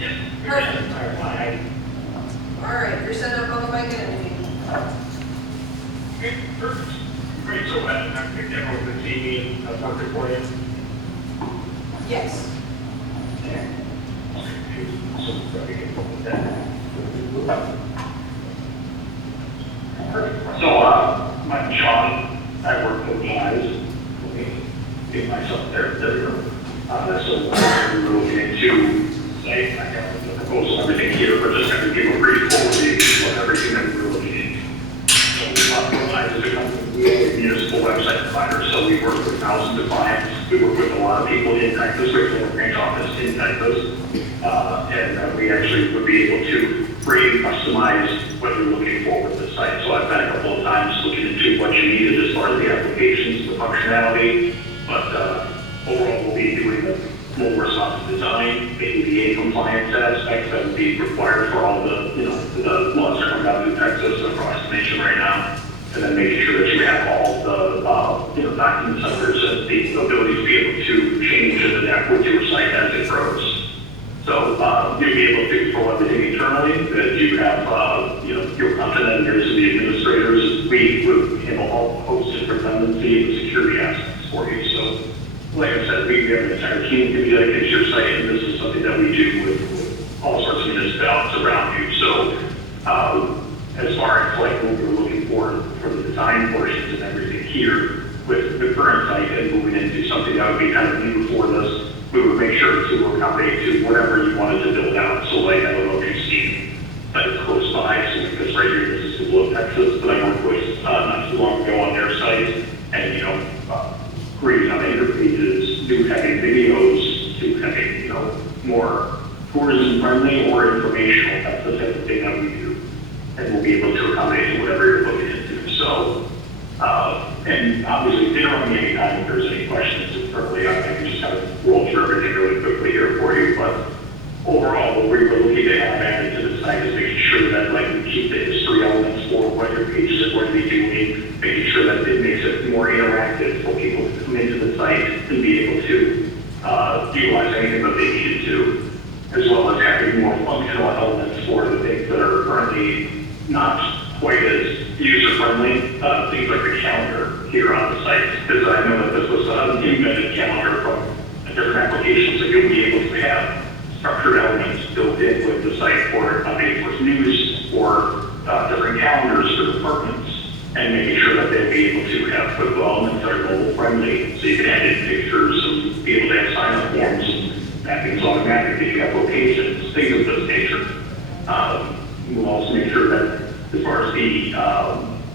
Yes. Perfect. Aye. All right, you're set up on the mic and everything. Okay, perfect. Great, so I think everyone can see me, working for you. Yes. So, my name's Sean, I work for Eyes. Get myself there, we go. So, we're looking into, say, I got the proposal and everything here, but just kind of give a brief overview of everything that we're looking into. So, Eyes is a company, we are a municipal website provider, so we work with thousands of clients. We work with a lot of people in Texas, we have a branch office in Texas. And we actually would be able to create, customize what you're looking for with the site. So I've been a couple of times looking into what you needed as far as the applications, the functionality, but overall we'll be doing the more responsive design, maybe the ADA compliance aspects that would be required for all the, the laws that are coming out of Texas and across the nation right now. And then making sure that you have all the, document centers and the ability to be able to change and adapt with your site as it grows. So you'll be able to control everything internally, that you have, your content editors and the administrators. We would handle all host and redundancy and security aspects for you. So like I said, we have an entire team to be dedicated to your site, and this is something that we do with all sorts of municipalities around you. So as far as like what we're looking for the design portions and everything here, with the current site and moving into something that would be kind of new before this, we would make sure to accommodate to whatever you wanted to build out. So like, I don't know if you've seen that close by, so because right here, this is the Blue Texas, but I worked with not too long ago on their site, and creating on interfaces, to having videos, to having, more tourism friendly or informational. That's the type of thing that we do. And we'll be able to accommodate to whatever you're looking into. So, and obviously, interrupt me anytime if there's any questions. Certainly, I can just kind of roll through everything really quickly here for you. But overall, what we're looking to have added to the site is making sure that we keep the history elements for what your pages are going to be doing, making sure that it makes it more interactive for people to come into the site and be able to utilize anything that they needed to, as well as having more functional elements for the things that are currently not quite as user-friendly, things like the calendar here on the site, because I know that this was an embedded calendar from a different application, so you'll be able to have structured elements built in with the site for for news or different calendars for departments, and making sure that they'll be able to have quick elements that are mobile-friendly, so you can add in pictures and be able to have sign-up forms and mappings automatically, you have locations, things of this nature. We'll also make sure that as far as the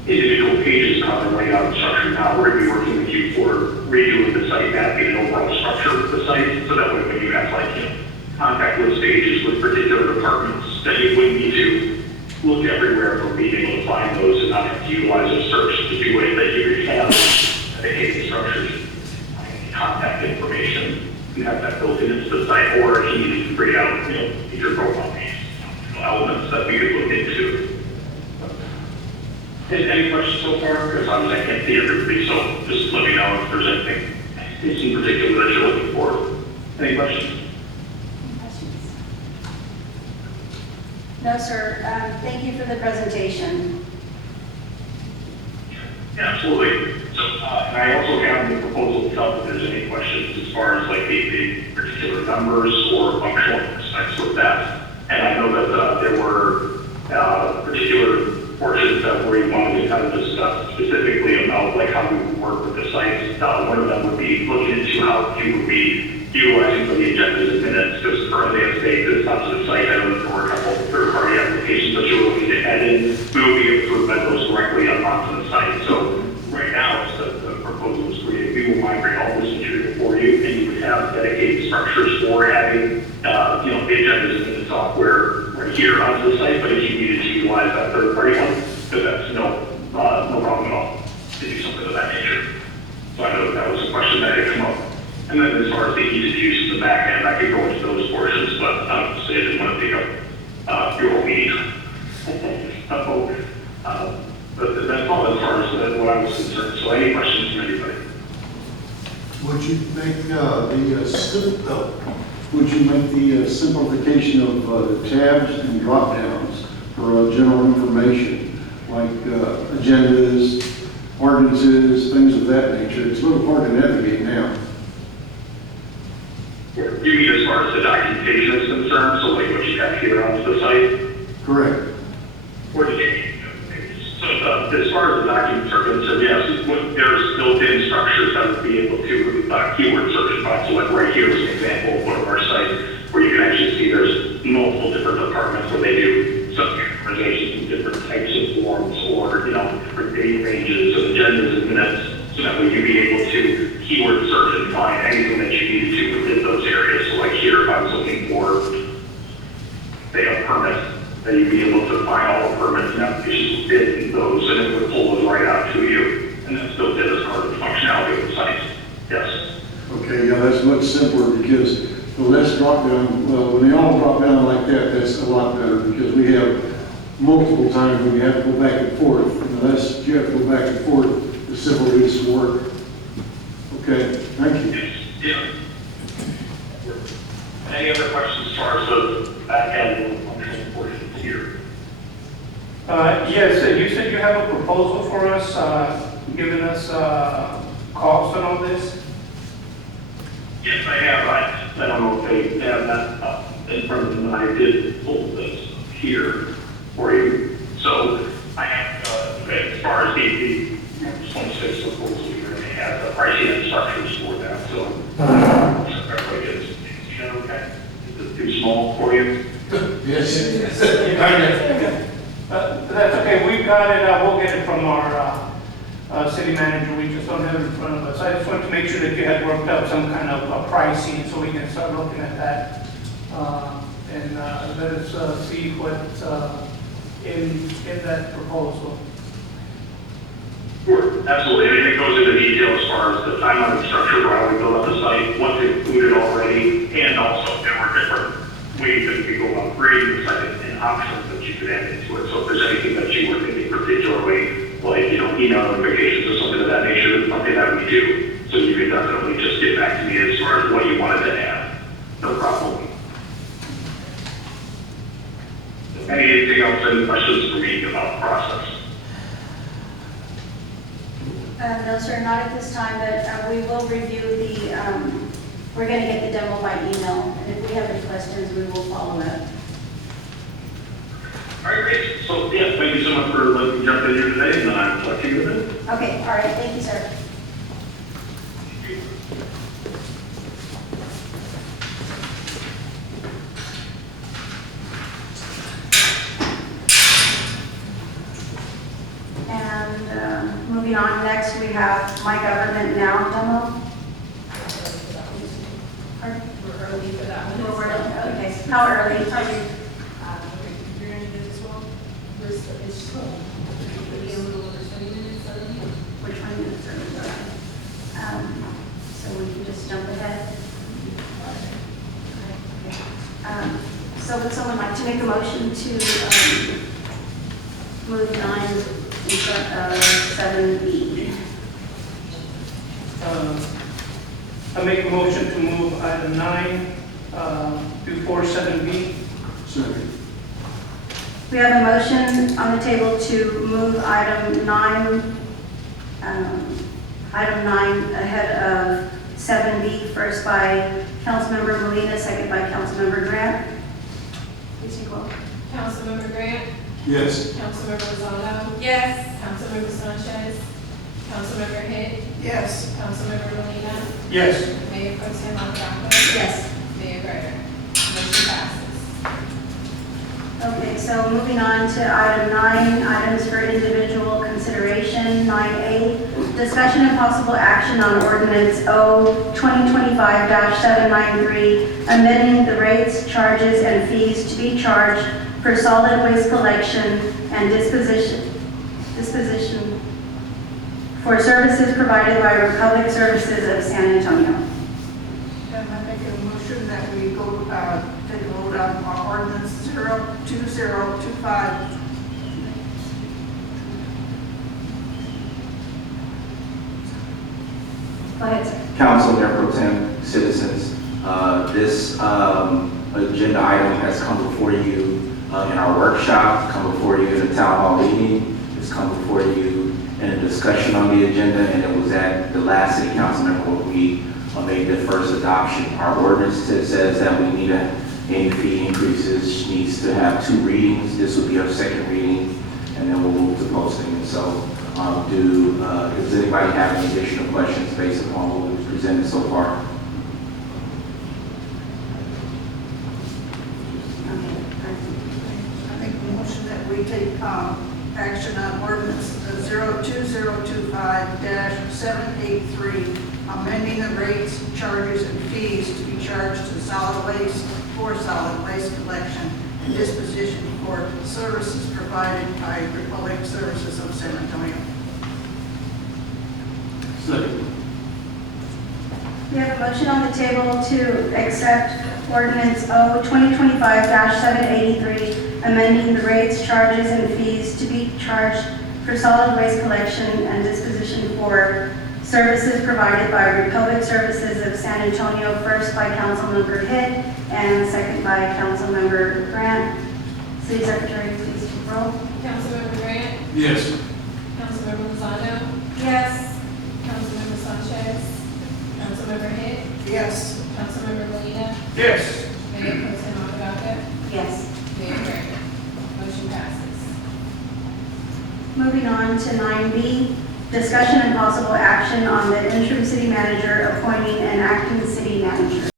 individual pages and how they're laid out and structured now, we're going to be working with you for redoing the site mapping and overall structure of the site, so that way when you have contact list pages with particular departments, that you wouldn't need to look everywhere for being able to find those and not have to utilize a search to do it, that you could have the hidden structures, contact information, and have that built into the site, or if you needed to bring out, feature profile page elements that we could look into. Any questions so far? Because obviously I can't see everybody, so just let me know if there's anything in particular that you're looking for. Any questions? No, sir. Thank you for the presentation. Yeah, absolutely. So, and I also have the proposal itself if there's any questions as far as the particular numbers or functional aspects with that. And I know that there were particular portions that we wanted to kind of discuss specifically about how we would work with the sites. One of them would be looking into how you would be utilizing for the agendas and minutes, because currently as they did not to the site, I know that there were a couple of third-party applications that you were looking to add in. We will be able to embed those directly onto the site. So right now, as the proposal is created, we will migrate all this material for you, and you would have dedicated structures for adding, the agendas and the software right here onto the site. But if you needed to utilize that third-party one, then that's no problem at all to do something of that nature. So I know that was a question that had come up. And then as far as the ease of use in the back end, I could go into those portions, but obviously I didn't want to take up your whole meeting. But that's all as far as what I was concerned. So any questions from anybody? Would you make the would you make the simplification of the tabs and drop downs for general information, like agendas, ordinances, things of that nature? It's a little hard to navigate now. You mean as far as the documentation is concerned, so like what you have here on the site? Correct. Or did you, so as far as the documents are concerned, yes, there's built-in structures that would be able to keyword search and find. So like right here is an example of one of our sites where you can actually see there's multiple different departments where they do sub-categorizations and different types of forms or, different date ranges and agendas and minutes. So that way you'd be able to keyword search and find anything that you needed to within those areas. So like here, if I was looking for, say, a permit, then you'd be able to find all the permits and applications within those, and it would pull those right out to you. And that's built in as part of the functionality of the site. Yes. Okay, yeah, that's much simpler because the less drop down, well, when they all drop down like that, that's a lot better because we have multiple times when you have to go back and forth. And the less you have to go back and forth, the simpler it is to work. Okay, thank you. Yes. Yeah. Any other questions as far as the back end functional portions here? Yes, you said you have a proposal for us, giving us costs and all this? Yes, I have. I don't know if they have that in front of them. I did pull this here for you. So I have, as far as the 26 proposal here, they have the pricing instructions for that. So everybody gets, okay? Is it too small for you? Yes. That's okay, we've got it, we'll get it from our city manager, we just don't have it in front of us. I just wanted to make sure that you had worked out some kind of pricing so we can start looking at that. And let us see what's in that proposal. Sure, absolutely. And it goes into detail as far as the timeline and structure for how we build up the site, what's included already, and also there were different ways that we go about grading the site and options that you could add into it. So if there's anything that you were thinking particularly, like, email notifications or something of that nature, it's something that we do. So you can definitely just get back to me as far as what you wanted to add. No problem. Anything else, any questions for me about the process? No, sir, not at this time, but we will review we're going to get the demo by email, and if we have any questions, we will follow up. All right, great. So, yeah, thank you so much for letting me jump in here today, and I'll talk to you in a minute. Okay, all right, thank you, sir. And moving on, next we have My Government Now demo. Pardon? We're early for that one. We're early, okay, how early? You're gonna do this one? It's slow. It'll be a little over 20 minutes, I think. We're 20 minutes early. So we can just jump ahead. So would someone like to make a motion to move 9 instead of 7B? I make a motion to move item 9 before 7B. Second. We have a motion on the table to move item 9 ahead of 7B, first by Councilmember Molina, second by Councilmember Grant. Please take roll. Councilmember Grant, Yes. Councilmember Lozano. Yes. Councilmember Sanchez, Councilmember Hitt, Yes. Councilmember Molina, Yes. Mayor Pro Tem Maflaco. Yes. Mayor Greider. Motion passes. Okay, so moving on to item 9, items for individual consideration. 9A, discussion and possible action on ordinance O 2025-793, amending the rates, charges, and fees to be charged for solid waste collection and disposition for services provided by Republic Services of San Antonio. And I make a motion that we go, take a vote on our ordinance 02025. Go ahead, sir. Council, Mayor Pro Tem, citizens. This agenda item has come before you in our workshop, come before you in the town hall meeting, it's come before you in a discussion on the agenda, and it was at the last city council member where we made the first adoption. Our ordinance says that we need any fee increases needs to have 2 readings. This will be our 2nd reading, and then we'll move to posting. And so, does anybody have any additional questions based upon what we've presented so far? I make a motion that we take action on ordinance 02025-783, amending the rates, charges, and fees to be charged to solid waste for solid waste collection and disposition for services provided by Republic Services of San Antonio. Second. We have a motion on the table to accept ordinance O 2025-783, amending the rates, charges, and fees to be charged for solid waste collection and disposition for services provided by Republic Services of San Antonio, first by Councilmember Hitt and second by Councilmember Grant. City Secretary, please take roll. Councilmember Grant? Yes. Councilmember Lozano? Yes. Councilmember Sanchez? Councilmember Hitt? Yes. Councilmember Molina, Yes. Mayor Pro Tem Aguilar? Yes. Mayor Gray? Motion passes. Moving on to 9B, discussion and possible action on the interim city manager appointing an acting city manager.